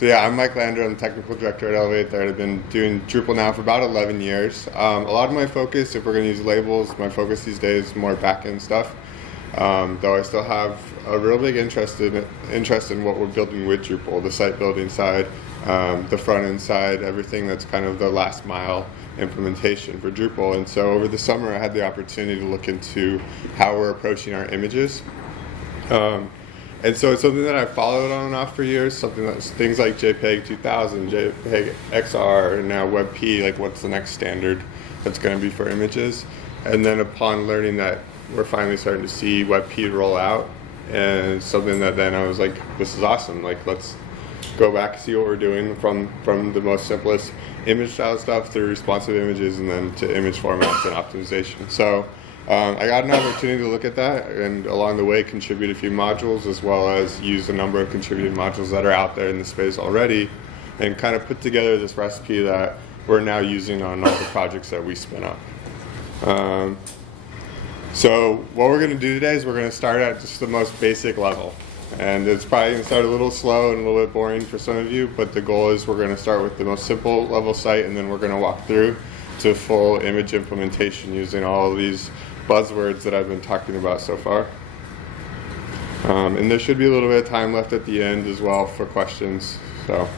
So yeah, I'm Mike Lander. I'm the technical director at Elevate there. I've been doing Drupal now for about 11 years. A lot of my focus, if we're going to use labels, my focus these days is more back-end stuff. Though I still have a real big interest in what we're building with Drupal, the site building side, the front-end side, everything that's kind of the last mile implementation for Drupal. And so over the summer I had the opportunity to look into how we're approaching our images. And so it's something that I've followed on and off for years, something that's things like JPEG 2000, JPEG XR, and now WebP, like what's the next standard that's going to be for images. And then upon learning that we're finally starting to see WebP roll out, and something that then I was like, this is awesome, like let's go back and see what we're doing from the most simplest image style stuff through responsive images and then to image formats and optimization. So I got an opportunity to look at that and along the way contribute a few modules as well as use a number of contributed modules that are out there in the space already and kind of put together this recipe that we're now using on all the projects that we spin up. So what we're going to do today is we're going to start at just the most basic level. And it's probably going to start a little slow and a little bit boring for some of you, but the goal is we're going to start with the most simple level site and then we're going to walk through to full image implementation using all of these buzzwords that I've been talking about so far. And there should be a little bit of time left at the end as well for questions. So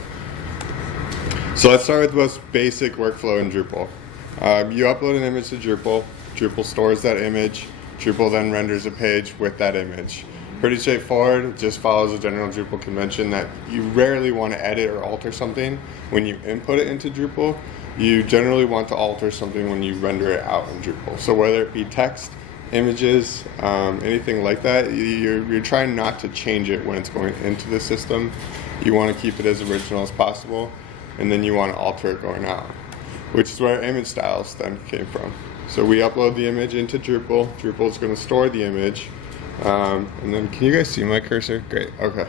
let's start with the most basic workflow in Drupal. You upload an image to Drupal. Drupal stores that image. Drupal then renders a page with that image. Pretty straightforward. It just follows a general Drupal convention that you rarely want to edit or alter something when you input it into Drupal. You generally want to alter something when you render it out in Drupal. So whether it be text, images, anything like that, you're trying not to change it when it's going into the system. You want to keep it as original as possible, and then you want to alter it going out, which is where image styles then came from. So we upload the image into Drupal. Drupal is going to store the image. And then, can you guys see my cursor? Great, okay.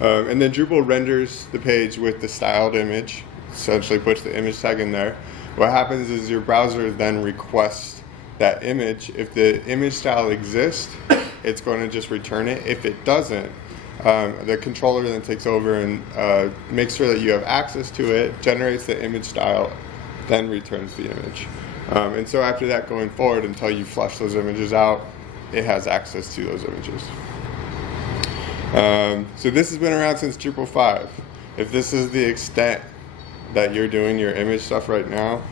And then Drupal renders the page with the styled image, essentially puts the image tag in there. What happens is your browser then requests that image. If the image style exists, it's going to just return it. If it doesn't, the controller then takes over and makes sure that you have access to it, generates the image style, then returns the image. And so after that, going forward, until you flush those images out, it has access to those images. So this has been around since Drupal 5. If this is the extent that you're doing your image stuff right now,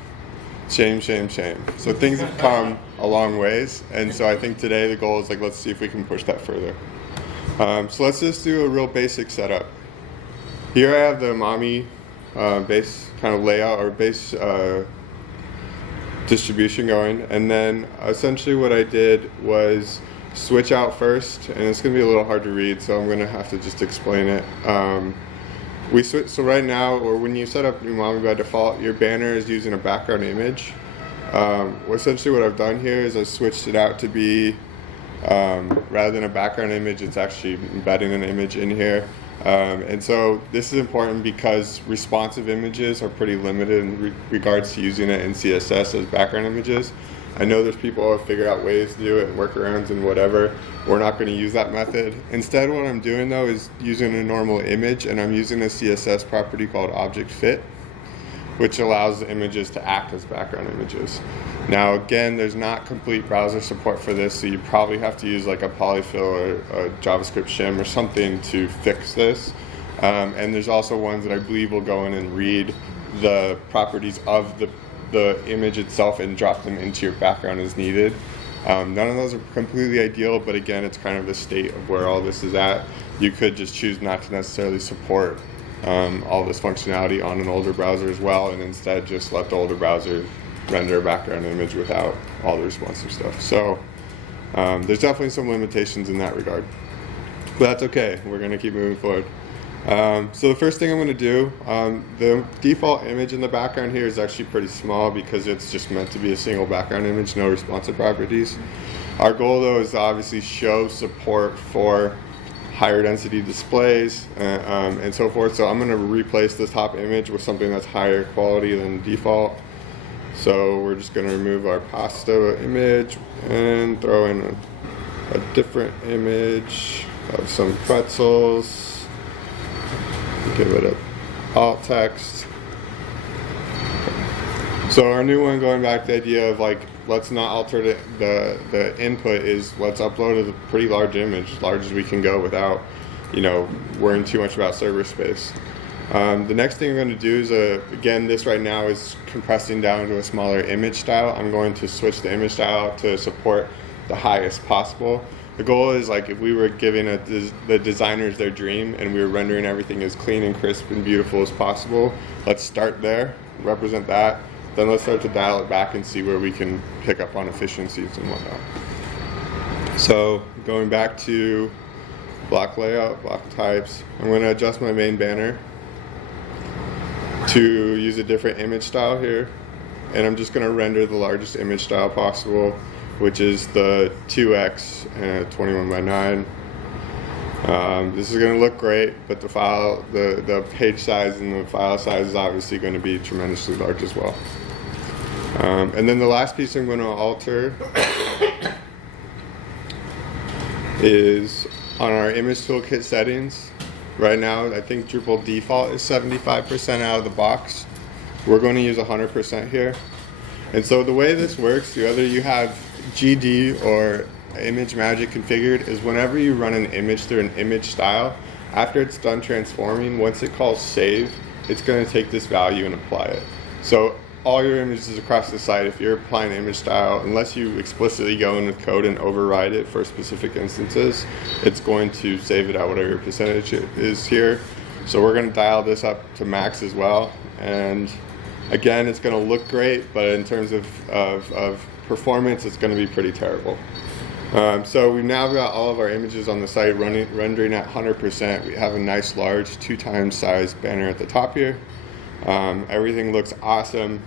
shame, shame, shame. So things have come a long ways, and so I think today the goal is like, let's see if we can push that further. So let's just do a real basic setup. Here I have the Umami base kind of layout or base distribution going, and then essentially what I did was switch out first, and it's going to be a little hard to read, so I'm going to have to just explain it. So right now, or when you set up Umami by default, your banner is using a background image. Essentially what I've done here is I switched it out to be, rather than a background image, it's actually embedding an image in here. And so this is important because responsive images are pretty limited in regards to using it in CSS as background images. I know there's people who have figured out ways to do it and workarounds and whatever. We're not going to use that method. Instead, what I'm doing though is using a normal image, and I'm using a CSS property called object fit, which allows the images to act as background images. Now again, there's not complete browser support for this, so you probably have to use like a polyfill or a JavaScript shim or something to fix this. And there's also ones that I believe will go in and read the properties of the image itself and drop them into your background as needed. None of those are completely ideal, but again, it's kind of the state of where all this is at. You could just choose not to necessarily support all this functionality on an older browser as well, and instead just let the older browser render a background image without all the responsive stuff. So there's definitely some limitations in that regard, but that's okay. We're going to keep moving forward. So the first thing I'm going to do, the default image in the background here is actually pretty small because it's just meant to be a single background image, no responsive properties. Our goal though is to obviously show support for higher density displays and so forth. So I'm going to replace the top image with something that's higher quality than default. So we're just going to remove our pasta image and throw in a different image of some pretzels. Give it a alt text. So our new one, going back to the idea of like, let's not alter the input, is let's upload a pretty large image, as large as we can go without, worrying too much about server space. The next thing I'm going to do is, again, this right now is compressing down to a smaller image style. I'm going to switch the image style to support the highest possible. The goal is, like, if we were giving the designers their dream and we were rendering everything as clean and crisp and beautiful as possible, let's start there, represent that. Then let's start to dial it back and see where we can pick up on efficiencies and whatnot. So going back to block layout, block types, I'm going to adjust my main banner to use a different image style here. And I'm just going to render the largest image style possible, which is the 2x 21 by 9. This is going to look great, but the page size and the file size is obviously going to be tremendously large as well. And then the last piece I'm going to alter is on our image toolkit settings. Right now, I think Drupal default is 75% out of the box. We're going to use 100% here. And so the way this works, whether you have GD or image magic configured, is whenever you run an image through an image style, after it's done transforming, once it calls save, it's going to take this value and apply it. So all your images across the site, if you're applying image style, unless you explicitly go in with code and override it for specific instances, it's going to save it at whatever your percentage is here. So we're going to dial this up to max as well. And again, it's going to look great, but in terms of performance, it's going to be pretty terrible. So we've now got all of our images on the site rendering at 100%. We have a nice large 2x size banner at the top here. Everything looks awesome,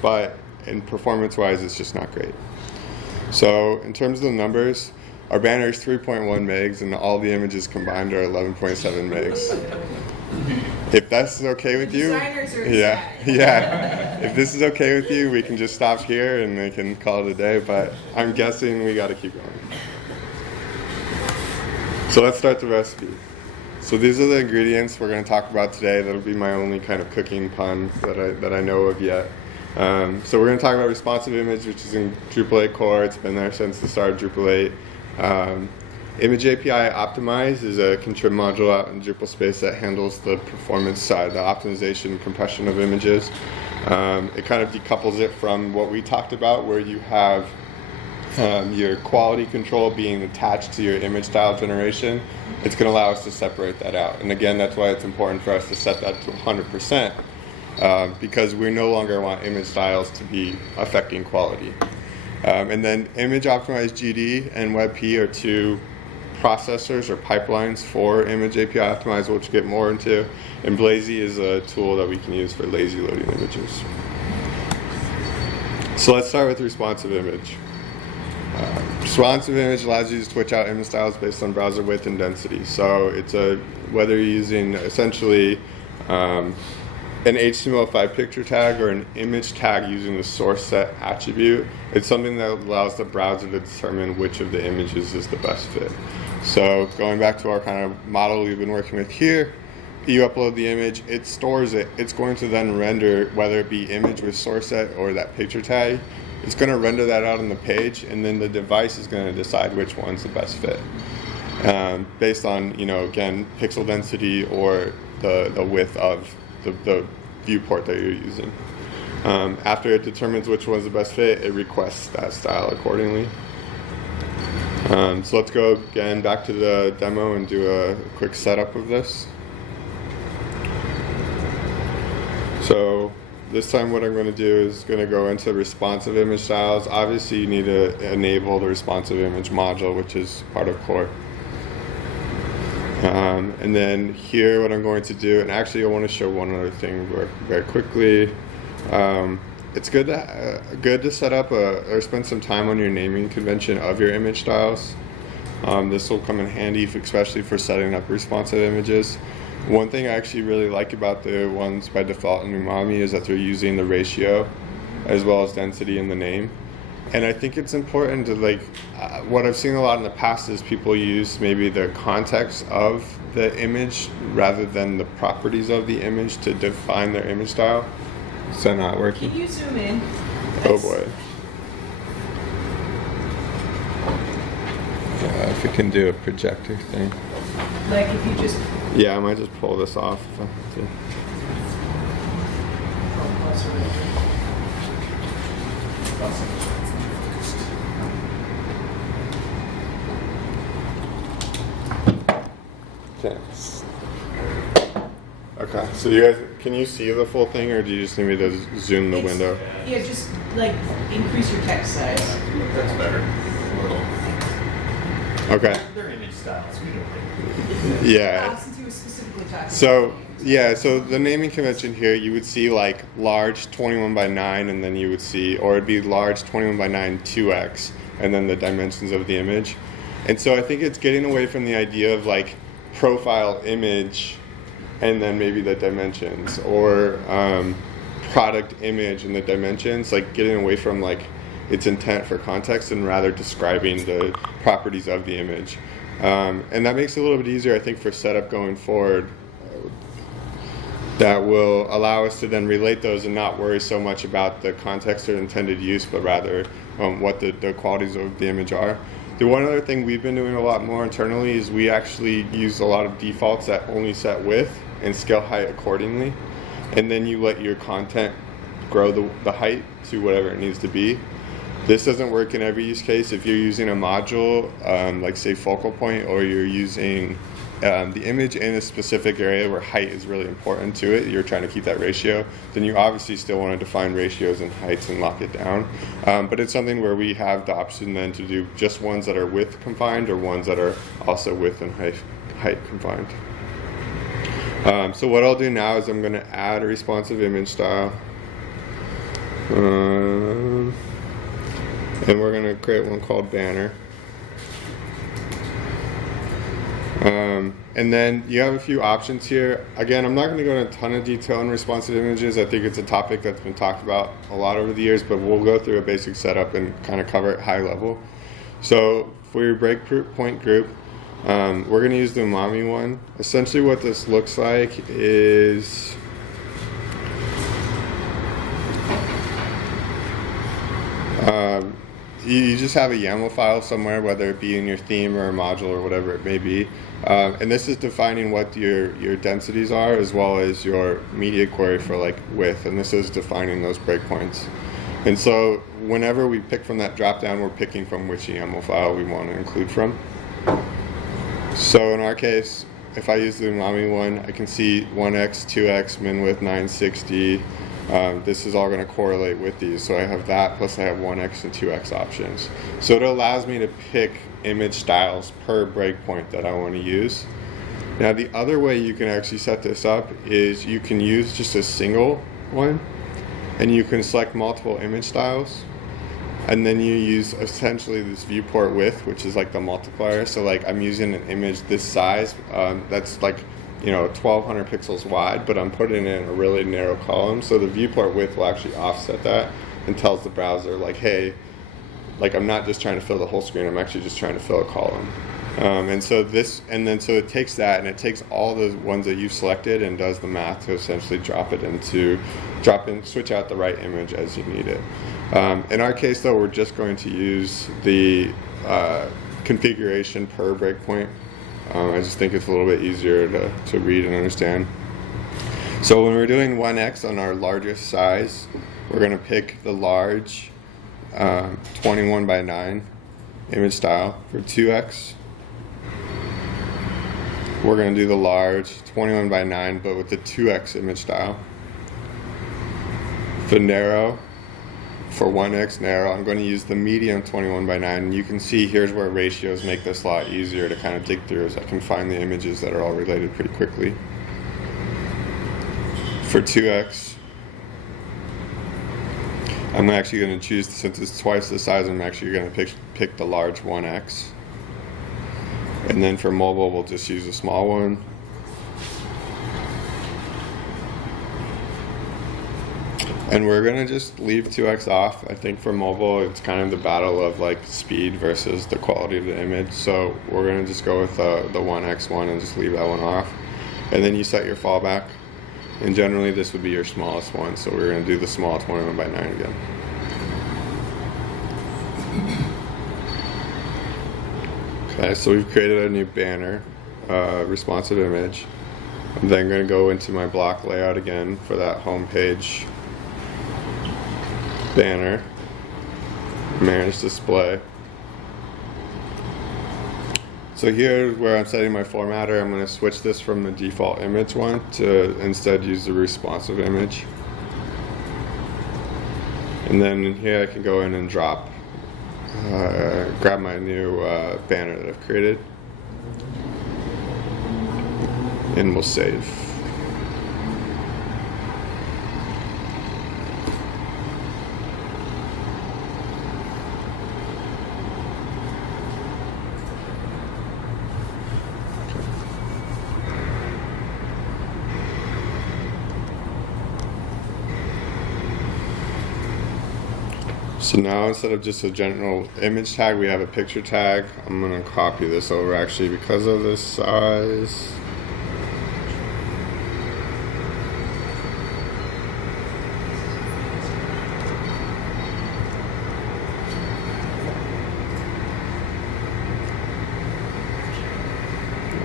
but in performance-wise, it's just not great. So in terms of the numbers, our banner is 3.1 megs, and all the images combined are 11.7 megs. If that's okay with you, yeah. If this is okay with you, we can just stop here and we can call it a day. But I'm guessing we got to keep going. So let's start the recipe. So these are the ingredients we're going to talk about today. That'll be my only kind of cooking pun that I know of yet. So we're going to talk about responsive image, which is in Drupal 8 core. It's been there since the start of Drupal 8. Image API Optimize is a contrib module out in Drupal space that handles the performance side, the optimization and compression of images. It kind of decouples it from what we talked about, where you have your quality control being attached to your image style generation. It's going to allow us to separate that out. And again, that's why it's important for us to set that to 100%, because we no longer want image styles to be affecting quality. And then Image Optimized GD and WebP are two processors or pipelines for Image API Optimize, which we'll get more into. And Blazy is a tool that we can use for lazy loading images. So let's start with responsive image. Responsive image allows you to switch out image styles based on browser width and density. So it's whether you're using essentially an HTML5 picture tag or an image tag using the source set attribute, it's something that allows the browser to determine which of the images is the best fit. So going back to our kind of model we've been working with here, you upload the image, it stores it. It's going to then render, whether it be image with source set or that picture tag, it's going to render that out on the page, and then the device is going to decide which one's the best fit, based on, again, pixel density or the width of the viewport that you're using. After it determines which one's the best fit, it requests that style accordingly. So let's go again back to the demo and do a quick setup of this. So this time what I'm going to do is going to go into responsive image styles. Obviously you need to enable the responsive image module, which is part of core. And then here what I'm going to do, and actually I want to show one other thing very quickly. It's good to set up or spend some time on your naming convention of your image styles. This will come in handy, especially for setting up responsive images. One thing I actually really like about the ones by default in Umami is that they're using the ratio as well as density in the name. And I think it's important to what I've seen a lot in the past is people use maybe the context of the image rather than the properties of the image to define their image style. Is that not working? Can you zoom in? Oh boy. Yeah, if we can do a projector thing. Like if you just... Yeah, I might just pull this off if I have to. Okay. Okay, so you guys, can you see the full thing, or do you just need me to zoom the window? Yeah, just like increase your text size. That's better. A little. Okay. They're image styles. We don't. Yeah. Since you were specifically talking So about names. yeah, so the naming convention here, you would see like large 21 by 9, and then you would see, or it'd be large 21 by 9 2x, and then the dimensions of the image. And so I think it's getting away from the idea of like profile image and then maybe the dimensions, or product image and the dimensions, like getting away from like its intent for context and rather describing the properties of the image. And that makes it a little bit easier, I think, for setup going forward. That will allow us to then relate those and not worry so much about the context or intended use, but rather what the qualities of the image are. The one other thing we've been doing a lot more internally is we actually use a lot of defaults that only set width and scale height accordingly. And then you let your content grow the height to whatever it needs to be. This doesn't work in every use case. If you're using a module, like say focal point, or you're using the image in a specific area where height is really important to it, you're trying to keep that ratio, then you obviously still want to define ratios and heights and lock it down. But it's something where we have the option then to do just ones that are width confined or ones that are also width and height confined. So what I'll do now is I'm going to add a responsive image style. And we're going to create one called banner. And then you have a few options here. Again, I'm not going to go into a ton of detail on responsive images. I think it's a topic that's been talked about a lot over the years, but we'll go through a basic setup and kind of cover it high level. So for your Breakpoint Group, we're going to use the umami one. Essentially what this looks like is you just have a YAML file somewhere, whether it be in your theme or a module or whatever it may be. And this is defining what your densities are, as well as your media query for like width, and this is defining those breakpoints. And so whenever we pick from that dropdown, we're picking from which YAML file we want to include from. So in our case, if I use the umami one, I can see 1x, 2x, min width 960. This is all going to correlate with these. So I have that, plus I have 1x and 2x options. So it allows me to pick image styles per breakpoint that I want to use. Now the other way you can actually set this up is you can use just a single one, and you can select multiple image styles, and then you use essentially this viewport width, which is like the multiplier. So like I'm using an image this size, that's like 1200 pixels wide, but I'm putting it in a really narrow column, so the viewport width will actually offset that and tells the browser like, hey, like I'm not just trying to fill the whole screen, I'm actually just trying to fill a column. And so it takes that and it takes all the ones that you've selected and does the math to essentially switch out the right image as you need it. In our case though, we're just going to use the configuration per breakpoint. I just think it's a little bit easier to read and understand. So when we're doing 1x on our largest size, we're going to pick the large 21 by 9 image style. For 2x, we're going to do the large 21 by 9 but with the 2x image style. For narrow, for 1x narrow, I'm going to use the medium 21 by 9. And you can see here's where ratios make this a lot easier to kind of dig through, as I can find the images that are all related pretty quickly. For 2x, I'm actually going to choose, since it's twice the size, I'm actually going to pick the large 1x. And then for mobile, we'll just use a small one. And we're gonna just leave 2x off. I think for mobile, it's kind of the battle of like speed versus the quality of the image. So we're gonna just go with the 1x1 and just leave that one off. And then you set your fallback. And generally this would be your smallest one. So we're gonna do the small 21:9 again. Okay, so we've created a new banner, responsive image. I'm then gonna go into my block layout again for that home page banner, manage display. So here where I'm setting my formatter, I'm going to switch this from the default image one to instead use the responsive image. And then in here I can go in and drop, grab my new banner that I've created, and we'll save. So now instead of just a general image tag, we have a picture tag. I'm going to copy this over actually because of this size.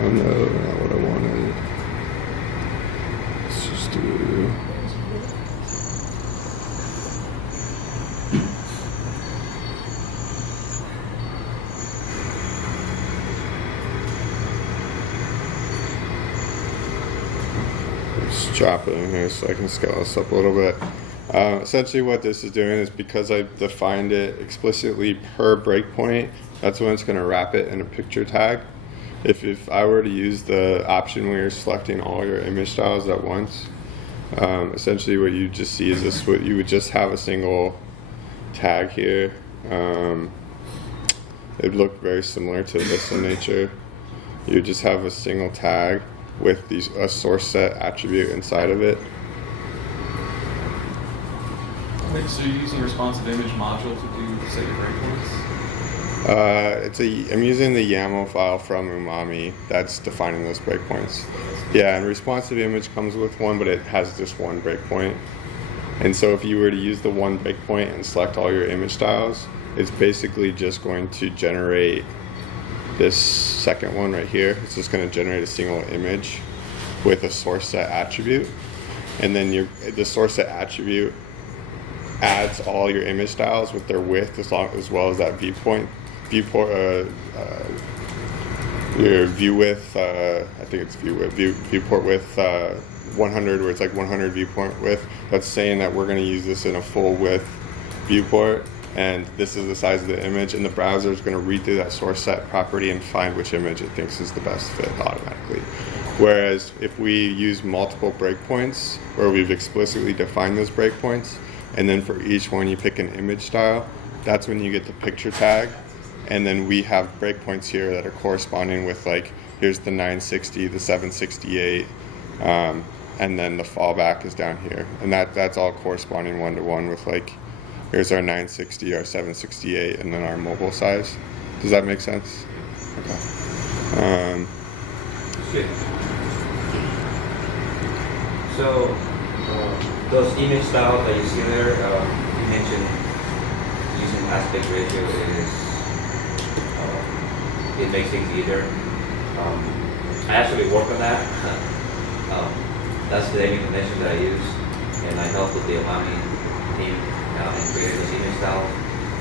Oh no, not what I wanted. Let's just do... Just drop it in here so I can scale this up a little bit. Essentially what this is doing is because I defined it explicitly per breakpoint, that's when it's going to wrap it in a picture tag. If I were to use the option where you're selecting all your image styles at once, essentially what you just see is this, what you would just have a single tag here. It would look very similar to this in nature. You would just have a single tag with a source set attribute inside of it. Wait, so you're using a responsive image module to do set your breakpoints? I'm using the YAML file from Umami that's defining those breakpoints. Yeah, and responsive image comes with one, but it has just one breakpoint. And so if you were to use the one breakpoint and select all your image styles, it's basically just going to generate this second one right here. It's just going to generate a single image with a source set attribute, and then the source set attribute adds all your image styles with their width as well as that viewport your view width. I think it's viewport width 100, where it's like 100 viewport width. That's saying that we're going to use this in a full width viewport, and this is the size of the image, and the browser is going to read through that source set property and find which image it thinks is the best fit automatically. Whereas if we use multiple breakpoints, where we've explicitly defined those breakpoints, and then for each one you pick an image style, that's when you get the picture tag, and then we have breakpoints here that are corresponding with, like, here's the 960, the 768, and then the fallback is down here, and that's all corresponding one-to-one with, like, here's our 960, our 768, and then our mobile size. Does that make sense? Okay. So, those image styles that you see there, you mentioned using aspect ratio it makes things easier. I actually work on that. That's the naming convention that I use, and I help with the Umami team and creating those image styles.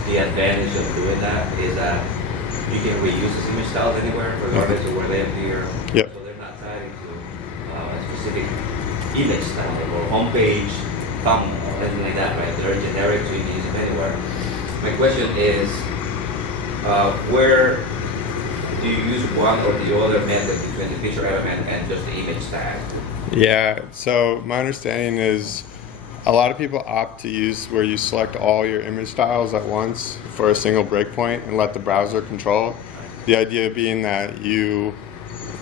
The advantage of doing that is that you can reuse those image styles anywhere, regardless of where they appear. Yep. So they're not tied to a specific image style or homepage, thumbnail, or anything like that, right? They're generic, so you can use them anywhere. My question is, where do you use one or the other method between the picture element and just the image tag? Yeah, so my understanding is a lot of people opt to use where you select all your image styles at once for a single breakpoint and let the browser control. The idea being that you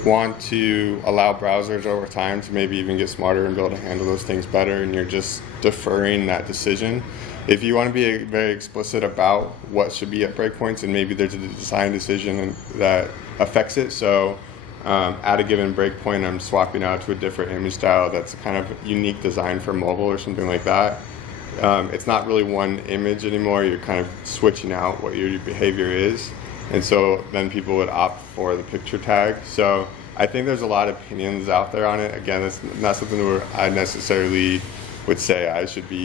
want to allow browsers over time to maybe even get smarter and be able to handle those things better, and you're just deferring that decision. If you want to be very explicit about what should be at breakpoints, and maybe there's a design decision that affects it, so at a given breakpoint I'm swapping out to a different image style that's kind of unique design for mobile or something like that. It's not really one image anymore, you're kind of switching out what your behavior is, and so then people would opt for the picture tag. So I think there's a lot of opinions out there on it. Again, it's not something where I necessarily would say I should be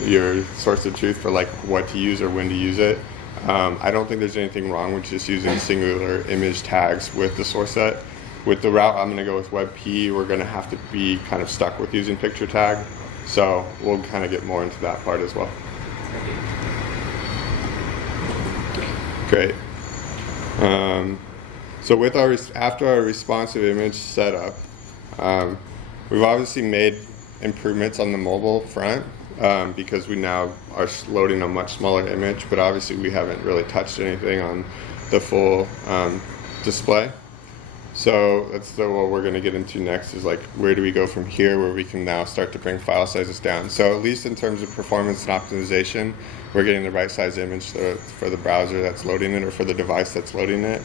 your source of truth for like what to use or when to use it. I don't think there's anything wrong with just using singular image tags with the source set. With the route I'm going to go with WebP, we're going to have to be kind of stuck with using picture tag. So we'll kind of get more into that part as well. Great. So with after our responsive image setup, we've obviously made improvements on the mobile front because we now are loading a much smaller image, but obviously we haven't really touched anything on the full display. So that's what we're going to get into next, is like where do we go from here where we can now start to bring file sizes down. So at least in terms of performance and optimization, we're getting the right size image for the browser that's loading it or for the device that's loading it.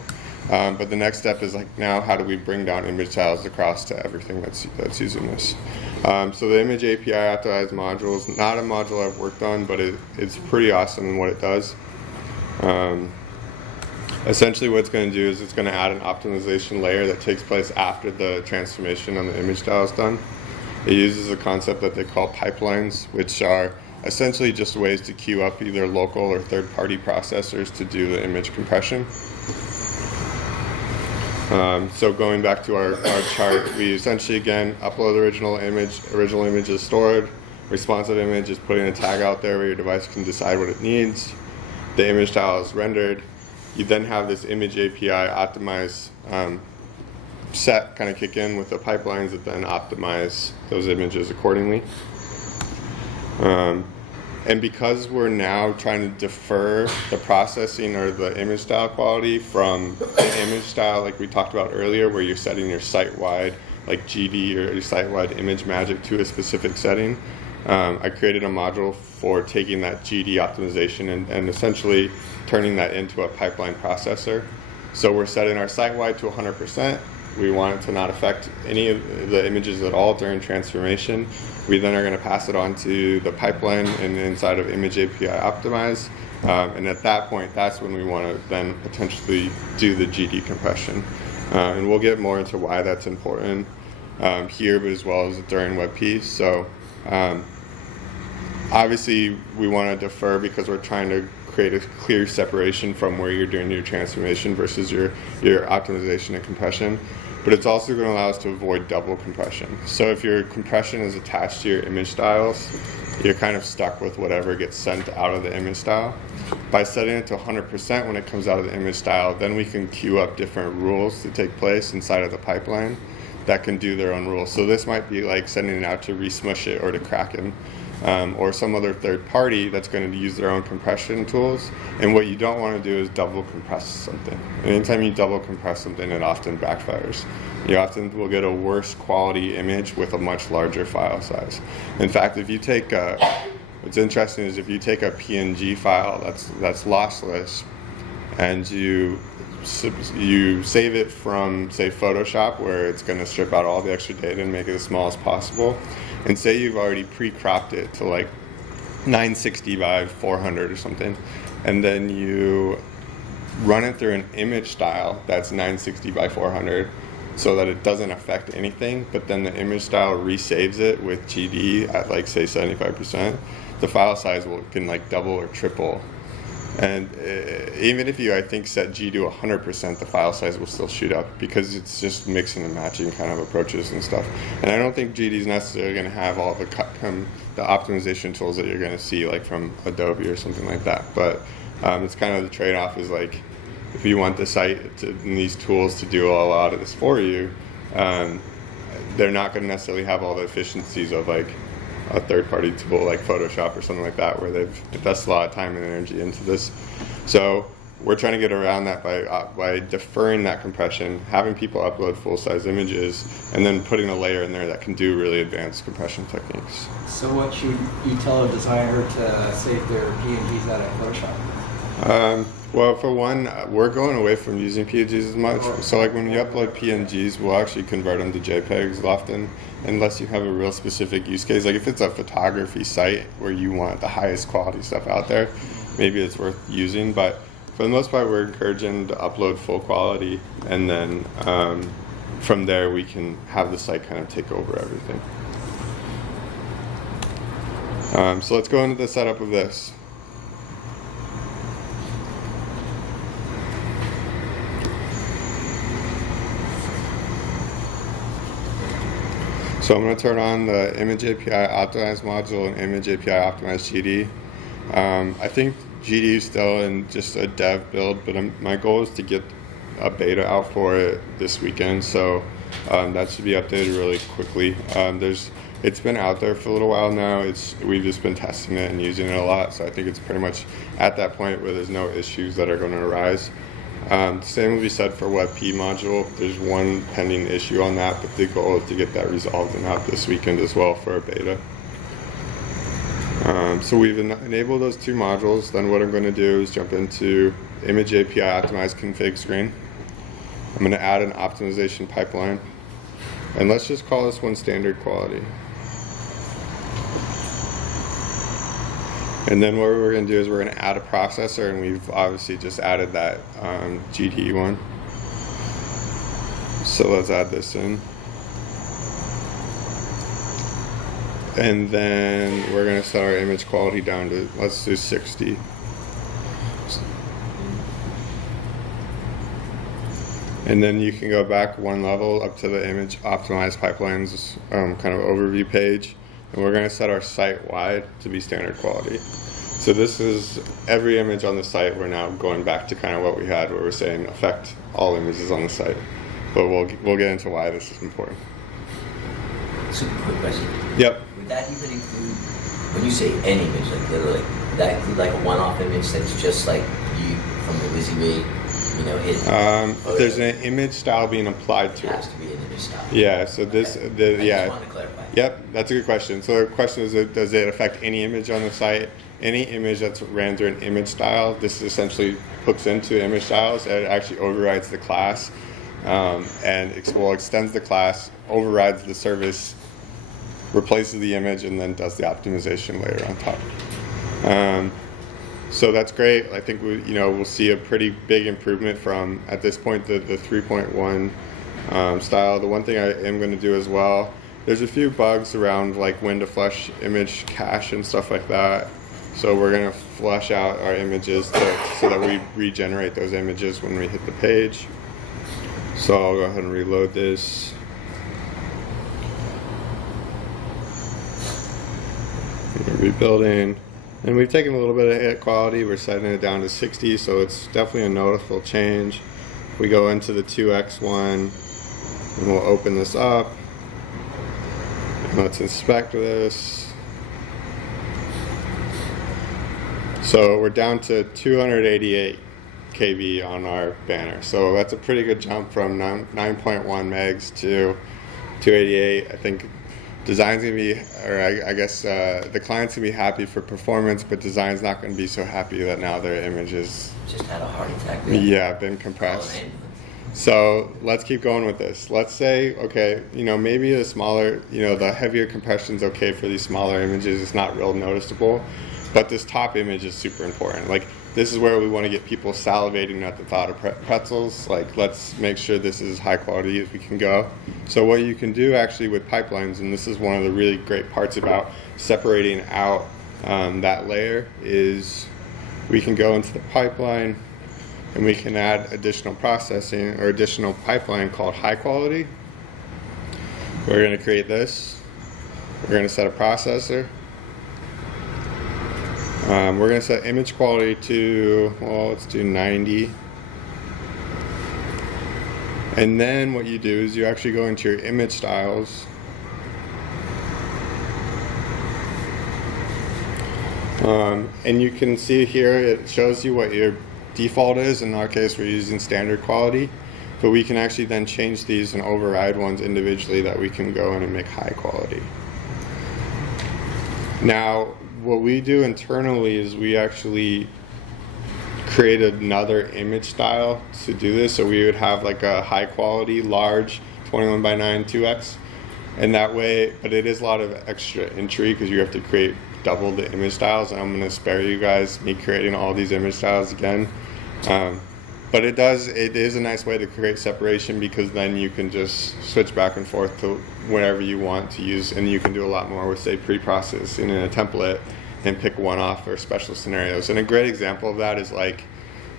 But the next step is like, now how do we bring down image styles across to everything that's using this. So the image API optimized module is not a module I've worked on, but it's pretty awesome in what it does. Essentially what it's going to do is it's going to add an optimization layer that takes place after the transformation on the image style is done. It uses a concept that they call pipelines, which are essentially just ways to queue up either local or third-party processors to do the image compression. So going back to our chart, we essentially again upload the original image is stored, responsive image is putting a tag out there where your device can decide what it needs, the image style is rendered. You then have this image API optimize set kind of kick in with the pipelines that then optimize those images accordingly. And because we're now trying to defer the processing or the image style quality from the image style like we talked about earlier, where you're setting your site-wide like GD or your site-wide image magic to a specific setting, I created a module for taking that GD optimization and essentially turning that into a pipeline processor. So we're setting our site-wide to 100%. We want it to not affect any of the images at all during transformation. We then are going to pass it on to the pipeline and inside of image API optimize. And at that point, that's when we want to then potentially do the GD compression. And we'll get more into why that's important here, but as well as during WebP. So obviously we want to defer because we're trying to create a clear separation from where you're doing your transformation versus your optimization and compression. But it's also going to allow us to avoid double compression. So if your compression is attached to your image styles, you're kind of stuck with whatever gets sent out of the image style. By setting it to 100% when it comes out of the image style, then we can queue up different rules to take place inside of the pipeline that can do their own rules. So this might be like sending it out to resmush it or to Kraken. Or some other third party that's going to use their own compression tools. And what you don't want to do is double compress something. And anytime you double compress something, it often backfires. You often will get a worse quality image with a much larger file size. In fact, if you take what's interesting is if you take a PNG file that's lossless and you save it from, say, Photoshop, where it's going to strip out all the extra data and make it as small as possible, and say you've already pre-cropped it to like 960 by 400 or something, and then you run it through an image style that's 960 by 400 so that it doesn't affect anything, but then the image style resaves it with GD at like say 75%, the file size can like double or triple. And even if you, I think, set G to 100%, the file size will still shoot up because it's just mixing and matching kind of approaches and stuff. And I don't think GD is necessarily going to have all the optimization tools that you're going to see like from Adobe or something like that. But it's kind of the trade-off is like, if you want the site and these tools to do a lot of this for you, they're not going to necessarily have all the efficiencies of like a third-party tool like Photoshop or something like that, where they've invested a lot of time and energy into this. So we're trying to get around that by deferring that compression, having people upload full-size images, and then putting a layer in there that can do really advanced compression techniques. So what should you tell a designer to save their PNGs out of Photoshop? Well, for one, we're going away from using PNGs as much. So like when you upload PNGs, we'll actually convert them to JPEGs often, unless you have a real specific use case. Like if it's a photography site where you want the highest quality stuff out there, maybe it's worth using. But for the most part, we're encouraging to upload full quality, and then from there we can have the site kind of take over everything. So let's go into the setup of this. So I'm going to turn on the Image API Optimized module and Image API Optimized GD. I think GD is still in just a dev build, but my goal is to get a beta out for it this weekend, so that should be updated really quickly. It's been out there for a little while now. We've just been testing it and using it a lot, so I think it's pretty much at that point where there's no issues that are going to arise. The same will be said for WebP module. There's one pending issue on that, but the goal is to get that resolved and out this weekend as well for a beta. So we've enabled those two modules. Then what I'm going to do is jump into Image API Optimized config screen. I'm going to add an optimization pipeline, and let's just call this one standard quality. And then what we're going to do is we're going to add a processor, and we've obviously just added that GD one. So let's add this in. And then we're going to set our image quality down to, let's do 60. And then you can go back one level up to the image optimized pipelines kind of overview page. And we're going to set our site wide to be standard quality. So this is every image on the site. We're now going back to kind of what we had where we're saying affect all images on the site. But we'll get into why this is important. Super quick question. Yep. Would that even include, when you say an image, like literally, would that include like a one-off image that's just like you from the WYSIWYG, hit? There's an image style being applied It to has it. to be an image style. Yeah, so this, Okay. I yeah. just wanted to clarify. Yep, that's a good question. So the question is, does it affect any image on the site? Any image that's ran through an image style, this essentially hooks into image styles, and it actually overrides the class, and extends the class, overrides the service, replaces the image, and then does the optimization layer on top. So that's great. I think we'll see a pretty big improvement from, at this point, the 3.1 style. The one thing I am going to do as well, there's a few bugs around like when to flush image cache and stuff like that. So we're going to flush out our images so that we regenerate those images when we hit the page. So I'll go ahead and reload this. We're rebuilding. And we've taken a little bit of hit quality. We're setting it down to 60, so it's definitely a noticeable change. We go into the 2x one, and we'll open this up. And let's inspect this. So we're down to 288 KB on our banner. So that's a pretty good jump from 9.1 megs to 288. I think design's gonna be, or I guess the client's gonna be happy for performance, but design's not gonna be so happy that now their images, Just had a heart attack. yeah, been compressed. So let's keep going with this. Let's say, okay, maybe the smaller, the heavier compression's okay for these smaller images. It's not real noticeable, but this top image is super important. Like, this is where we want to get people salivating at the thought of pretzels. Like, let's make sure this is high quality as we can go. So what you can do actually with pipelines, and this is one of the really great parts about separating out that layer, is we can go into the pipeline and we can add additional processing or additional pipeline called high quality. We're going to create this. We're going to set a processor. We're going to set image quality to, well, let's do 90. And then what you do is you actually go into your image styles. And you can see here, it shows you what your default is. In our case, we're using standard quality, but we can actually then change these and override ones individually that we can go in and make high quality. Now, what we do internally is we actually create another image style to do this. So we would have like a high quality, large 21 by 9 2x. And that way, but it is a lot of extra entry because you have to create double the image styles. And I'm going to spare you guys me creating all these image styles again. But it is a nice way to create separation because then you can just switch back and forth to whatever you want to use. And you can do a lot more with, say, pre-processing in a template and pick one off for special scenarios. And a great example of that is like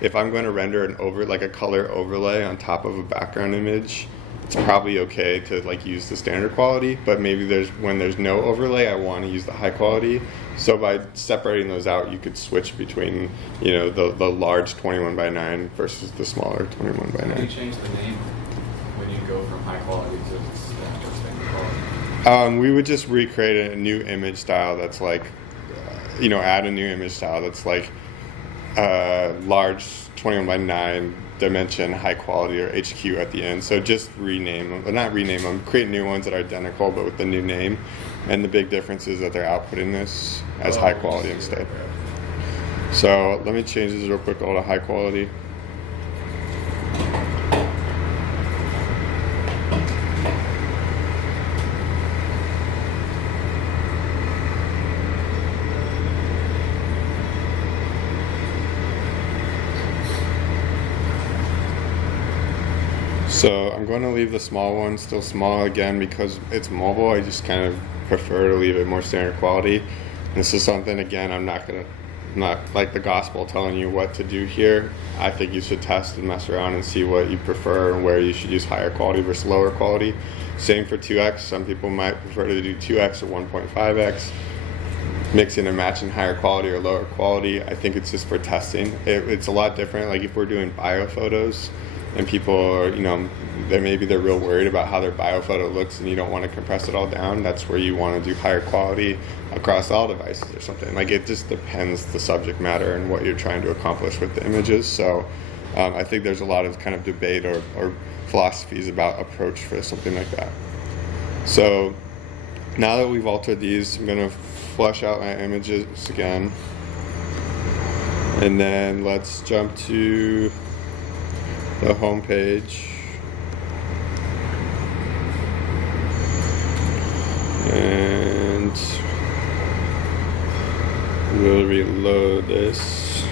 if I'm going to render a color overlay on top of a background image, it's probably okay to like use the standard quality, but maybe when there's no overlay, I want to use the high quality. So by separating those out, you could switch between, the large 21 by 9 versus the smaller 21 by How do you 9. change the name when you go from high quality to standard quality? We would just recreate a new image style that's like, add a new image style that's like large 21 by 9 dimension, high quality, or HQ at the end. So just create new ones that are identical but with the new name. And the big difference is that they're outputting this as high quality instead. So let me change this real quick all to high quality. So I'm going to leave the small one still small again because it's mobile. I just kind of prefer to leave it more standard quality. And this is something, again, I'm not like the gospel telling you what to do here. I think you should test and mess around and see what you prefer and where you should use higher quality versus lower quality. Same for 2x. Some people might prefer to do 2x or 1.5x. Mixing and matching higher quality or lower quality. I think it's just for testing. It's a lot different. Like if we're doing bio photos, and people are, they're real worried about how their bio photo looks and you don't want to compress it all down. That's where you want to do higher quality across all devices or something. Like it just depends the subject matter and what you're trying to accomplish with the images. So I think there's a lot of kind of debate or philosophies about approach for something like that. So now that we've altered these, I'm going to flush out my images again. And then let's jump to the home page, and we'll reload this.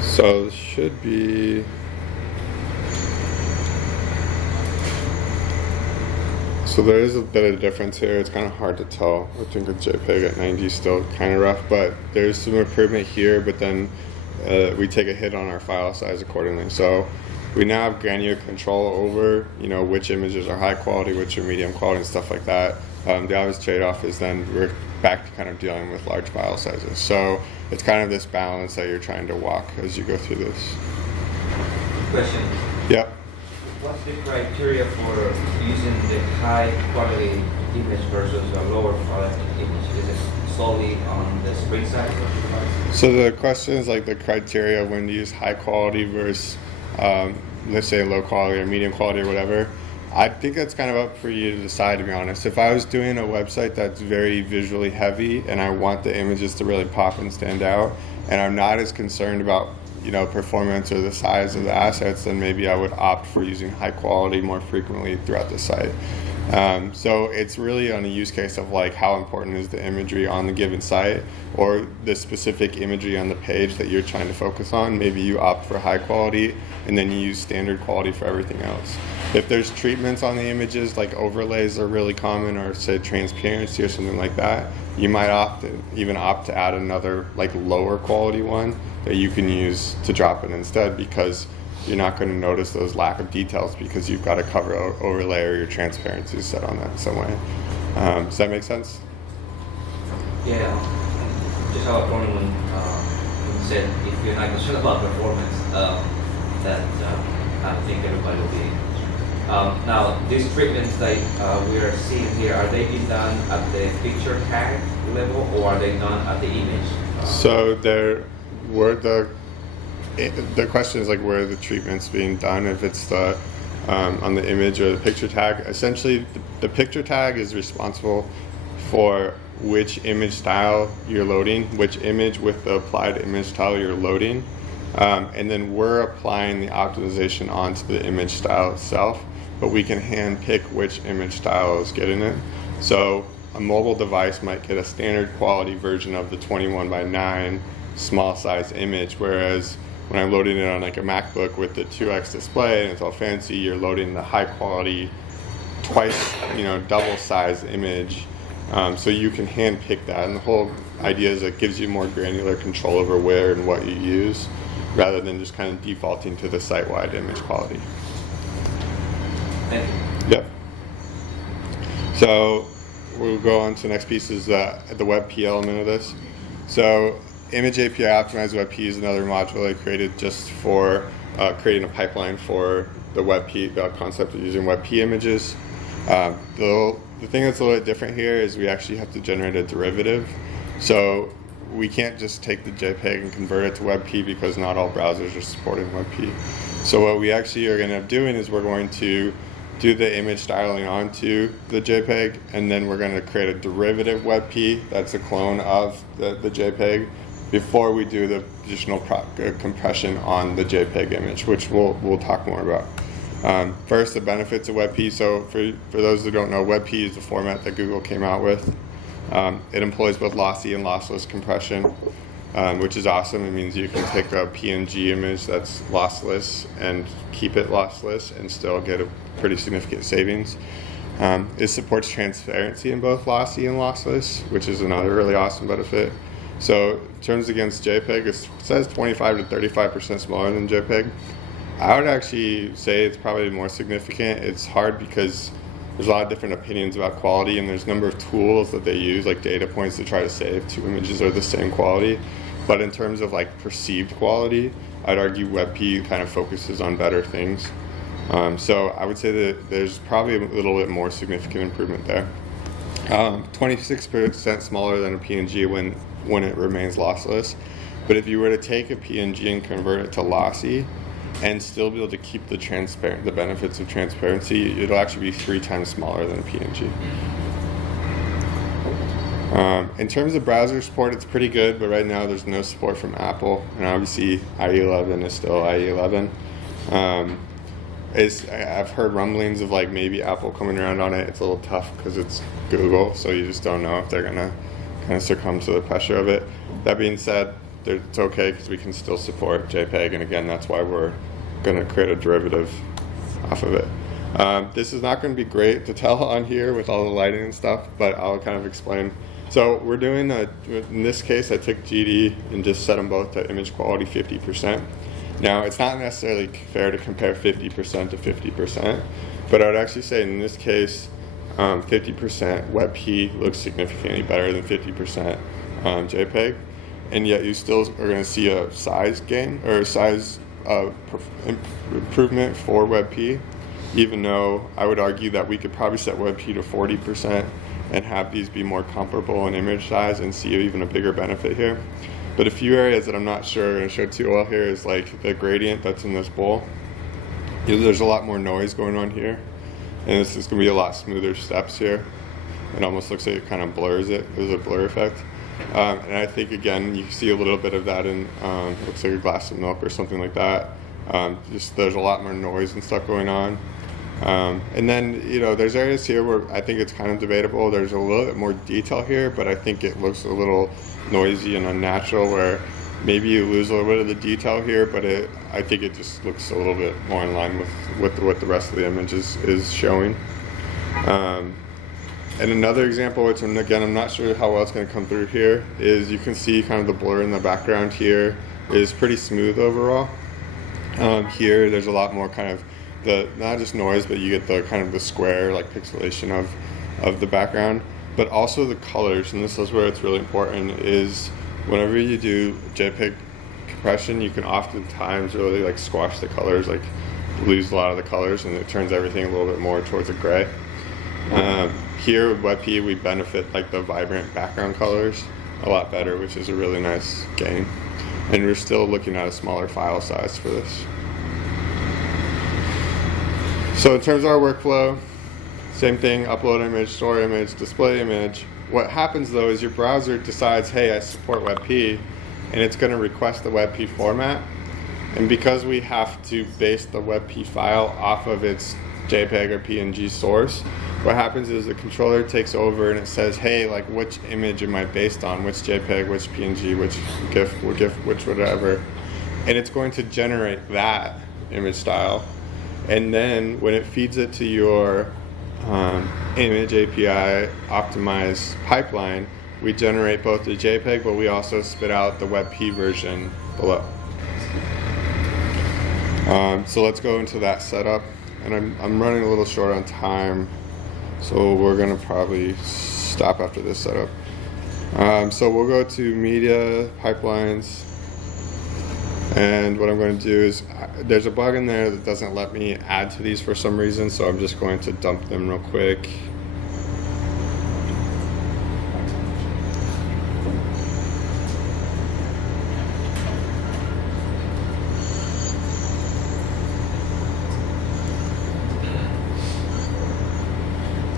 So this should be So there is a bit of difference here. It's kind of hard to tell. I think a JPEG at 90 is still kind of rough, but there's some improvement here, but then we take a hit on our file size accordingly. So we now have granular control over, which images are high quality, which are medium quality, and stuff like that. The obvious trade-off is then we're back to kind of dealing with large file sizes. So it's kind of this balance that you're trying to walk as you go through this. Question. Yep. What's the criteria for using the high quality image versus a lower quality image? Is it solely on the screen size of the device? So the question is like the criteria when to use high quality versus, let's say low quality or medium quality or whatever. I think that's kind of up for you to decide, to be honest. If I was doing a website that's very visually heavy and I want the images to really pop and stand out, and I'm not as concerned about performance or the size of the assets, then maybe I would opt for using high quality more frequently throughout the site. So it's really on a use case of like how important is the imagery on the given site or the specific imagery on the page that you're trying to focus on. Maybe you opt for high quality and then you use standard quality for everything else. If there's treatments on the images, like overlays are really common, or say transparency or something like that, you might opt to add another like lower quality one that you can use to drop it instead, because you're not going to notice those lack of details because you've got a cover overlay or your transparency is set on that some way. Does that make sense? Yeah. Just have a problem when you said if you're not concerned about performance, that I don't think everybody will be. Now, these treatments that we are seeing here, are they being done at the picture tag level, or are they done at the image? So the question is like where the treatment's being done, if it's the on the image or the picture tag. Essentially, the picture tag is responsible for which image style you're loading, which image with the applied image style you're loading, and then we're applying the optimization onto the image style itself, but we can hand pick which image style is getting it. So a mobile device might get a standard quality version of the 21:9 small size image, whereas when I'm loading it on like a MacBook with the 2x display and it's all fancy, you're loading the high quality, twice, double size image. So you can hand pick that, and the whole idea is it gives you more granular control over where and what you use, rather than just kind of defaulting to the site-wide image quality. Thank you. Yep. So we'll go on to the next piece is the WebP element of this. So Image API Optimized WebP is another module I created just for creating a pipeline for the WebP, the concept of using WebP images. The thing that's a little bit different here is we actually have to generate a derivative. So we can't just take the JPEG and convert it to WebP because not all browsers are supporting WebP. So what we actually are going to end up doing is we're going to do the image styling onto the JPEG, and then we're going to create a derivative WebP that's a clone of the JPEG before we do the additional compression on the JPEG image, which we'll talk more about. First, the benefits of WebP. So for those who don't know, WebP is the format that Google came out with. It employs both lossy and lossless compression, which is awesome. It means you can take a PNG image that's lossless and keep it lossless and still get a pretty significant savings. It supports transparency in both lossy and lossless, which is another really awesome benefit. So terms against JPEG, it says 25 to 35% smaller than JPEG. I would actually say it's probably more significant. It's hard because there's a lot of different opinions about quality, and there's a number of tools that they use, like data points, to try to say if two images are the same quality. But in terms of like perceived quality, I'd argue WebP kind of focuses on better things. So I would say that there's probably a little bit more significant improvement there. 26% smaller than a PNG when it remains lossless. But if you were to take a PNG and convert it to lossy and still be able to keep the benefits of transparency, it'll actually be 3 times smaller than a PNG. In terms of browser support, it's pretty good, but right now there's no support from Apple, and obviously IE11 is still IE11. I've heard rumblings of like maybe Apple coming around on it. It's a little tough because it's Google, so you just don't know if they're gonna kind of succumb to the pressure of it. That being said, it's okay because we can still support JPEG, and again, that's why we're gonna create a derivative off of it. This is not going to be great to tell on here with all the lighting and stuff, but I'll kind of explain. So we're doing, in this case, I took GD and just set them both to image quality 50%. Now, it's not necessarily fair to compare 50% to 50%, but I would actually say in this case, 50% WebP looks significantly better than 50% JPEG, and yet you still are going to see a size gain or a size improvement for WebP, even though I would argue that we could probably set WebP to 40% and have these be more comparable in image size and see even a bigger benefit here. But a few areas that I'm not sure going to show too well here is like the gradient that's in this bowl. There's a lot more noise going on here, and this is going to be a lot smoother steps here. It almost looks like it kind of blurs it. There's a blur effect. And I think, again, you see a little bit of that in, looks like a glass of milk or something like that. Just there's a lot more noise and stuff going on. And then, there's areas here where I think it's kind of debatable. There's a little bit more detail here, but I think it looks a little noisy and unnatural, where maybe you lose a little bit of the detail here, but I think it just looks a little bit more in line with what the rest of the image is showing. And another example, which again I'm not sure how well it's going to come through here, is you can see kind of the blur in the background here is pretty smooth overall. Here there's a lot more kind of not just noise, but you get the kind of the square like pixelation of the background, but also the colors. And this is where it's really important, is whenever you do JPEG compression, you can oftentimes really like squash the colors. Like lose a lot of the colors, and it turns everything a little bit more towards a gray. Here with WebP, we benefit like the vibrant background colors a lot better, which is a really nice gain. And we're still looking at a smaller file size for this. So in terms of our workflow, same thing, upload image, store image, display image. What happens though is your browser decides, hey, I support WebP, and it's going to request the WebP format. And because we have to base the WebP file off of its JPEG or PNG source, what happens is the controller takes over and it says, hey, like which image am I based on? Which JPEG, which PNG, which GIF, which whatever. And it's going to generate that image style. And then when it feeds it to your image API optimized pipeline, we generate both the JPEG, but we also spit out the WebP version below. So let's go into that setup. And I'm running a little short on time, so we're gonna probably stop after this setup. So we'll go to media pipelines, and what I'm going to do is there's a bug in there that doesn't let me add to these for some reason, so I'm just going to dump them real quick.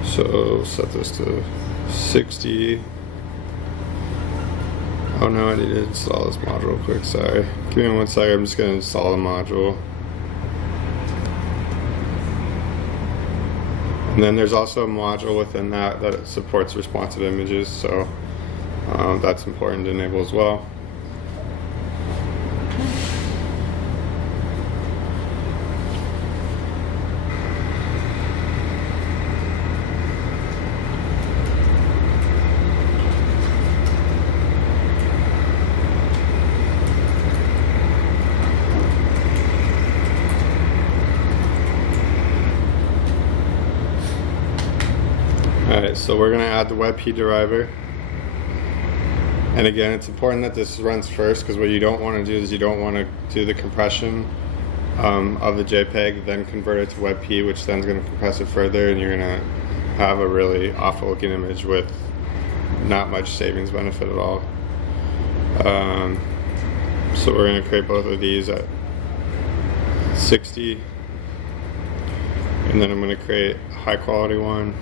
So set this to 60. Oh no, I need to install this module real quick, sorry. Give me 1 second, I'm just gonna install the module. And then there's also a module within that that supports responsive images, so that's important to enable as well. Alright, so we're going to add the WebP driver. And again, it's important that this runs first, because what you don't want to do is you don't want to do the compression of the JPEG, then convert it to WebP, which then is going to compress it further, and you're going to have a really awful looking image with not much savings benefit at all. So we're going to create both of these at 60, and then I'm going to create a high quality one.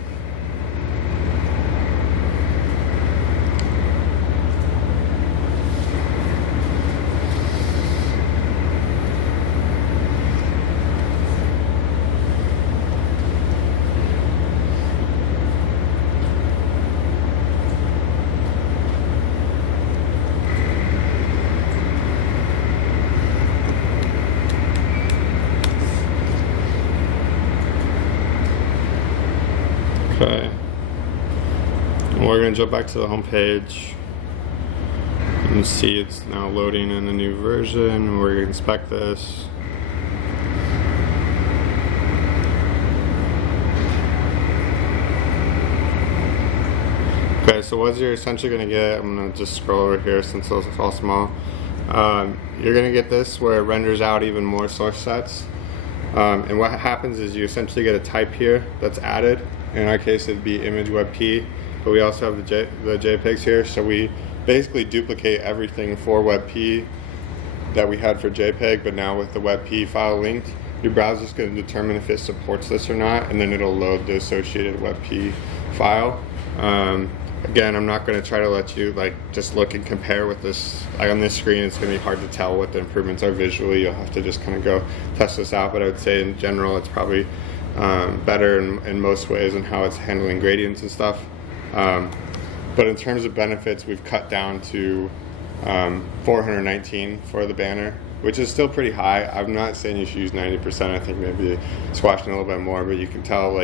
Okay, and we're going to jump back to the home page and see it's now loading in a new version, and we're going to inspect this. Okay, so what you're essentially going to get, I'm going to just scroll over here since it's all small. You're going to get this where it renders out even more source sets. And what happens is you essentially get a type here that's added. In our case, it'd be image WebP, but we also have the JPEGs here, so we basically duplicate everything for WebP that we had for JPEG, but now with the WebP file linked, your browser's going to determine if it supports this or not, and then it'll load the associated WebP file. Again, I'm not going to try to let you just look and compare with this. On this screen, it's going to be hard to tell what the improvements are visually. You'll have to just kind of go test this out, but I would say in general, it's probably better in most ways in how it's handling gradients and stuff. But in terms of benefits, we've cut down to 419 for the banner, which is still pretty high. I'm not saying you should use 90%. I think maybe squashing a little bit more, but you can tell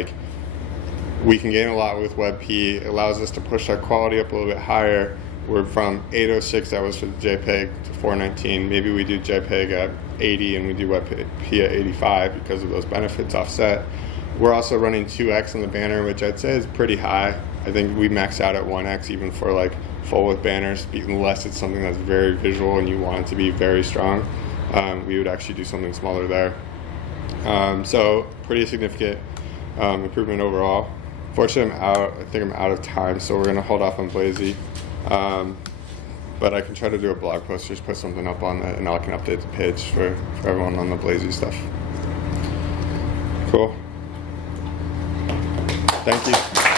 we can gain a lot with WebP. It allows us to push our quality up a little bit higher. We're from 806, that was for the JPEG, to 419. Maybe we do JPEG at 80 and we do WebP at 85 because of those benefits offset. We're also running 2x on the banner, which I'd say is pretty high. I think we max out at 1x even for full width banners, unless it's something that's very visual and you want it to be very strong. We would actually do something smaller there. So pretty significant improvement overall. Fortunately, I think I'm out of time, so we're gonna hold off on Blazy. But I can try to do a blog post, just put something up on it, and I can update the page for everyone on the Blazy stuff. Cool. Thank you.